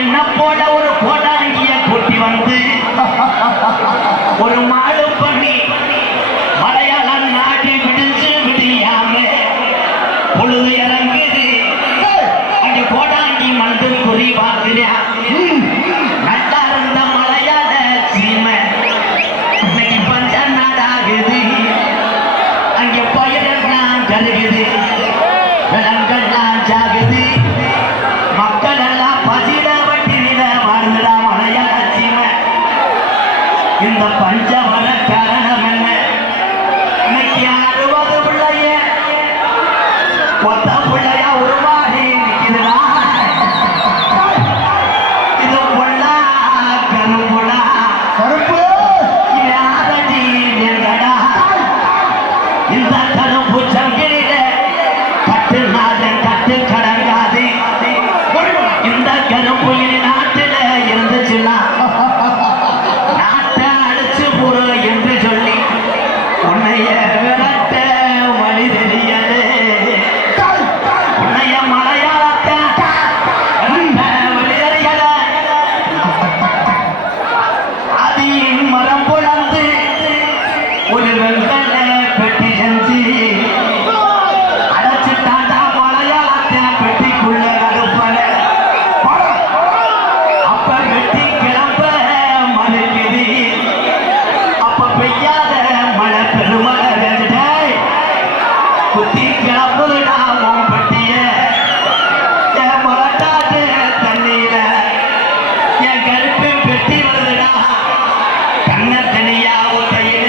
என்ன போல ஒரு கோடாங்கிய கூட்டி வந்து ஒரு மாடு பண்ணி மலையாள நாடு விடுஞ்சு விடியாம பொழுது இறங்குது. அங்க கோடாங்கி மண்டு குறி பார்க்கிறா. நல்லா இருந்த மலையாள சீமை இன்னைக்கு பஞ்ச நாடாகுது. அங்க பயிரெல்லாம் கருகுது, விலங்கெல்லாம் சாகுது, மக்கள் எல்லாம் பசியில வட்டியில வாழ்ந்துடா மலையாள சீமை. இந்த பஞ்சவர காரணம் என்ன? இன்னைக்கு 60 பிள்ளைய கொத்த பிள்ளையா உருவாகி நிற்கிறா. இது பொல்லா கரும்புடா கருப்பு யாரடி எங்கடா. இந்த கரும்பு சங்கிலில கட்டு நாதன் கட்டு கடங்காது. இந்த கரும்பு நாட்டில இருந்துச்சுன்னா நாட்டை அடிச்சு போடு என்று சொல்லி உன்னைய விரட்ட வழி தெரியலே. உன்னைய மலையாளத்தை விரட்ட வழி தெரியல. அதின் மரம் புலந்து ஒரு வெங்கல பெட்டி செஞ்சு அடைச்சுட்டாண்டா மலையாளத்தை பெட்டிக்குள்ள கருப்பல. அப்ப வெட்டி கிளம்ப மறுக்குது. அப்ப பெய்யாத மழை பெருமழை வேண்டுடே குத்தி கிளம்புதுடா உன் பெட்டிய. என் மரட்டாட்டு தண்ணியில என் கருப்பு பெட்டி வருதுடா கண்ண தனியா உதையில.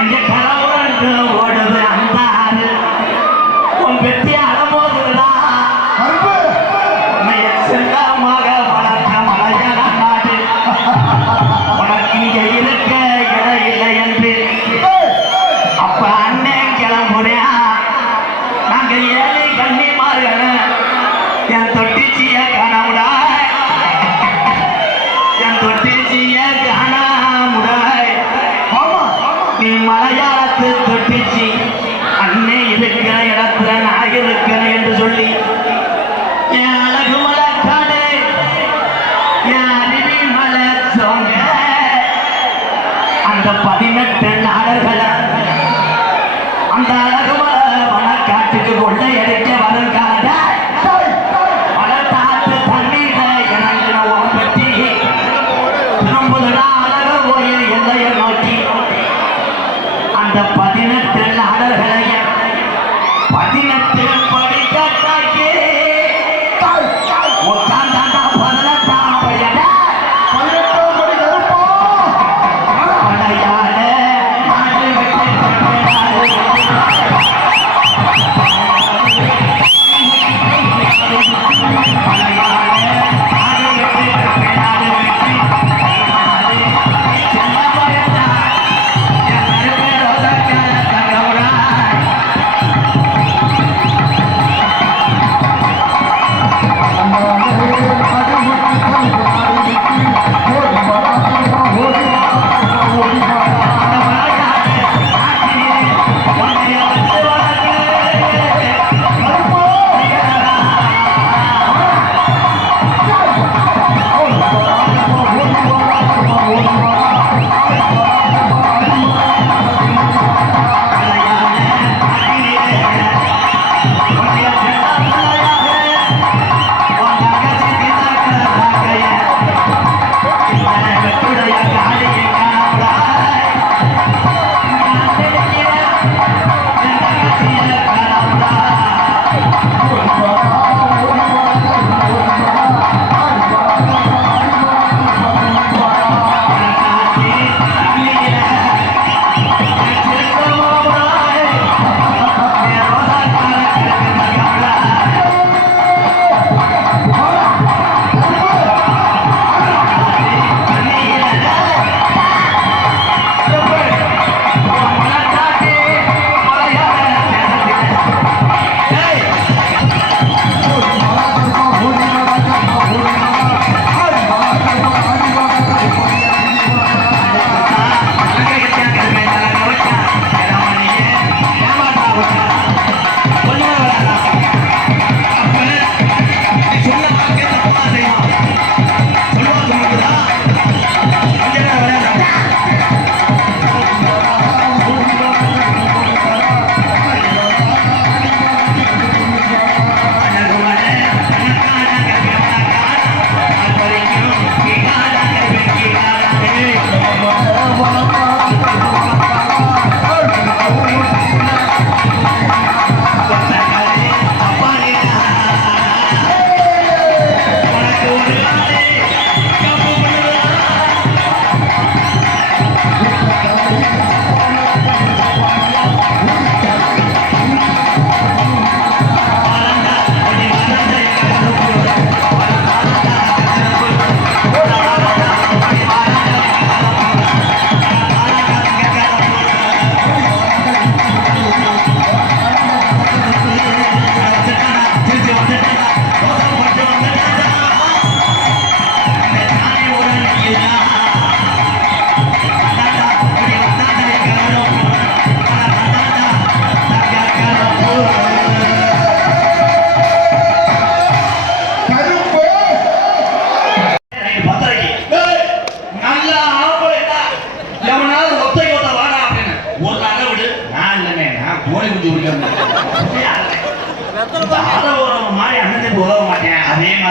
அங்க கரவுரண்டு ஓடுது அந்த ஆறு உன் பெட்டிய அலமோதுடா. உன்னைய செல்லமாக வளர்த்த மலையாள நாடு உனக்கு இங்க இருக்க இடம் இல்லை என்று. அப்ப அண்ணன் கிளம்புறியா. நாங்க ஏழை கண்ணிமார்கள் என் தொட்டிச்சிய காணாமுடா. என் தொட்டிச்சிய காணாமுடா. நீ மலையாளத்து தொட்டிச்சி அண்ணே இருக்கிற இடத்துல நான் இருக்கிறேன் என்று சொல்லி என் அழகு மலை காடு என் அருவி மலை சோங்க அந்த 18 நாடர்களை அந்த அழகு மலை மலைக்காட்டுக்கு கொண்டை அடிக்க வருங்கால மலைத்தாத்து தண்ணீர இறங்கின உன் பெட்டி திரும்புதடா அழகு கோயில் எல்லையை நோக்கி. அந்த 18 நாடர்களைய 18 படிக்கட்டாக்கி உட்கார்ந்தாண்டா 18ஆம் பையன மலையாள நாடு விட்டு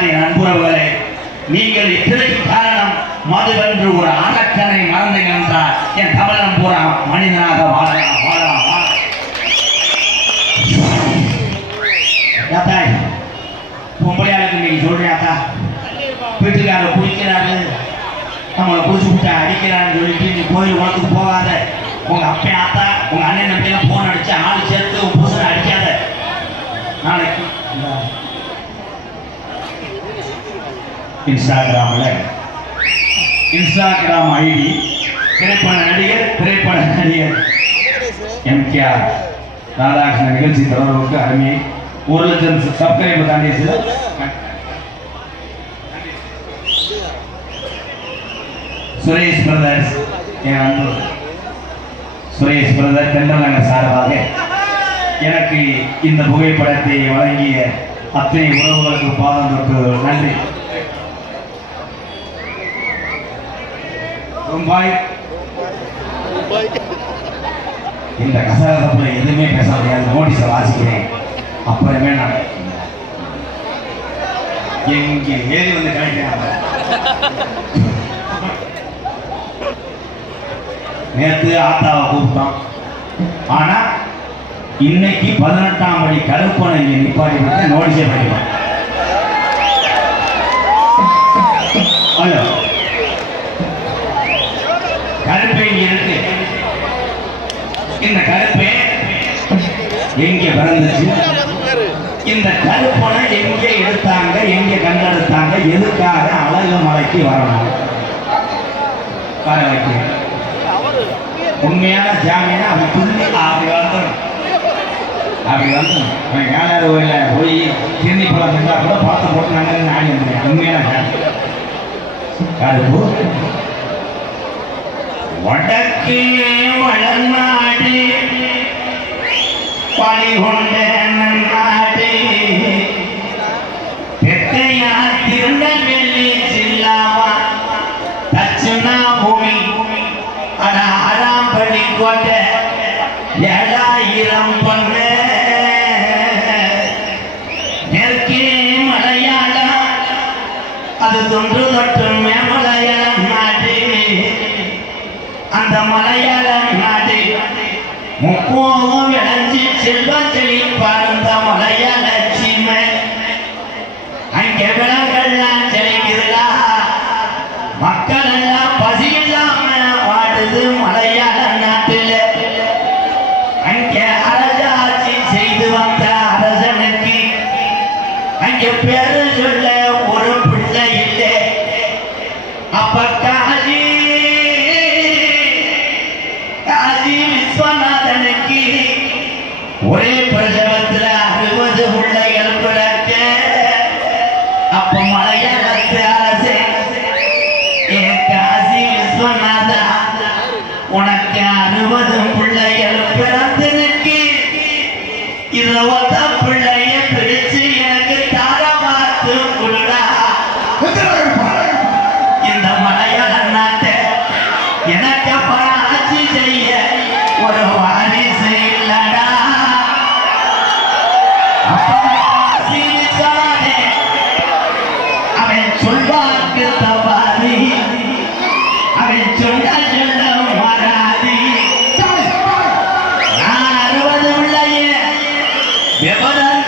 மாதிரி நண்புறவுகளே, நீங்கள் இத்தனைக்கு காரணம் மதுவென்று ஒரு அரக்கனை மறந்தீங்க என்றால் என் தமிழன் பூரா மனிதனாக வாழலாம் வாழலாம் வாழலாம். பொம்பளையாளுக்கு நீங்க சொல்றியாக்கா, வீட்டுக்காரர் குடிக்கிறாரு, நம்மளை குடிச்சு விட்டு அடிக்கிறான்னு சொல்லிட்டு நீ கோயில் குளத்துக்கு போகாத, உங்க அப்பா ஆத்தா உங்க அண்ணன் நம்பியெல்லாம் போன் அடிச்சு ஆள் சேர்த்து உன் புதுசை அடிக்காத. நாளைக்கு இன்ஸ்டாகிராம் ஐடி திரைப்பட நடிகர் எம்கேஆர் ராதாகிருஷ்ணன் நிகழ்ச்சி தொடர்புக்கு அருமையை 1,00,000 சப்ஸ்கிரைபர் தாண்டியது. சுரேஷ் பிரதர்ஸ், என் அன்பு சுரேஷ் பிரதர் தென்றலங்க சார்பாக எனக்கு இந்த புகைப்படத்தை வழங்கிய அத்தனை உறவுகளுக்கு பாதம் தொட்டு நன்றி. இந்த கசகசப்புல எதுவுமே பேச முடியாது. நோட்டீஸை வாசிக்கிறேன், அப்புறமே நான் எங்க ஏறி வந்து கிடைக்கிறாங்க. நேற்று ஆத்தாவை கூப்பிட்டோம், ஆனா இன்னைக்கு 18ஆம் படி கருப்பனை இங்க நிப்பாட்டி விட்டு நோட்டீஸே படிப்போம். ஹலோ, கருப்பை இங்க இருக்கு. இந்த கருப்பை எங்க பிறந்துச்சு, இந்த கருப்பனை எங்க எடுத்தாங்க, எங்க கண்டெடுத்தாங்க, எதுக்காக அழகு மலைக்கு வரணும், வர வைக்க உண்மையான ஜாமீனா அப்படி புரிஞ்சு அப்படி வந்துடும். அப்படி வந்து மேலாறு கோயில போய் திருநி பழம் இருந்தா கூட பழத்தை போட்டு நாங்கள் ஆடி வந்துடுறேன். உண்மையான ஜாமீன் கருப்பு. வடக்கே வளநாடு பழி கொண்ட நாடு, பெத்தையா திருநெல்வேலி ஜில்லாவா தட்சிணா பூமி அராம்படி கோட்டை 7,000 பொண்ணு மேற்கே மலையாளம், அது தொன்று தொட்டு மலையாள நாடு. அந்த மலையாள நாடு முப்போதும் விளைஞ்சி செல்வம் செழிப்பார்ந்த மலையாள சீமை. அங்கே விலங்கெல்லாம் செழிக்குதுலா, மக்கள் எல்லாம் பசி இல்லாம வாடுது மலையாள நாட்டில். அங்கே அரசாட்சி செய்து வந்த அரசனுக்கு அங்கே பேரு சொல்ல ஒரு பிள்ளை இல்லை. அப்ப காசி விஸ்வநாதனுக்கு ஒரே பிரசவத்தில் 60 பிள்ளைகள் பிறக்க. அப்ப மலையாளத்து அரசு, காசி விஸ்வநாதா உனக்கு 60 பிள்ளைகள் பிறந்திருக்கு, இதுல ஒத்த பிள்ளைய பிரிச்சு எனக்கு தாரமாத்து கொடுடா. இந்த மலையாள நாட்டை எனக்கு அப்புறம் ஆட்சி செய்ய ஒரு வாரிசு இல்லடா. அவன் சொல்வாக்கு தவாதி, அவன் சொன்ன சொல்ல மாறாதி. நான் 60 பிள்ளைய விவரம்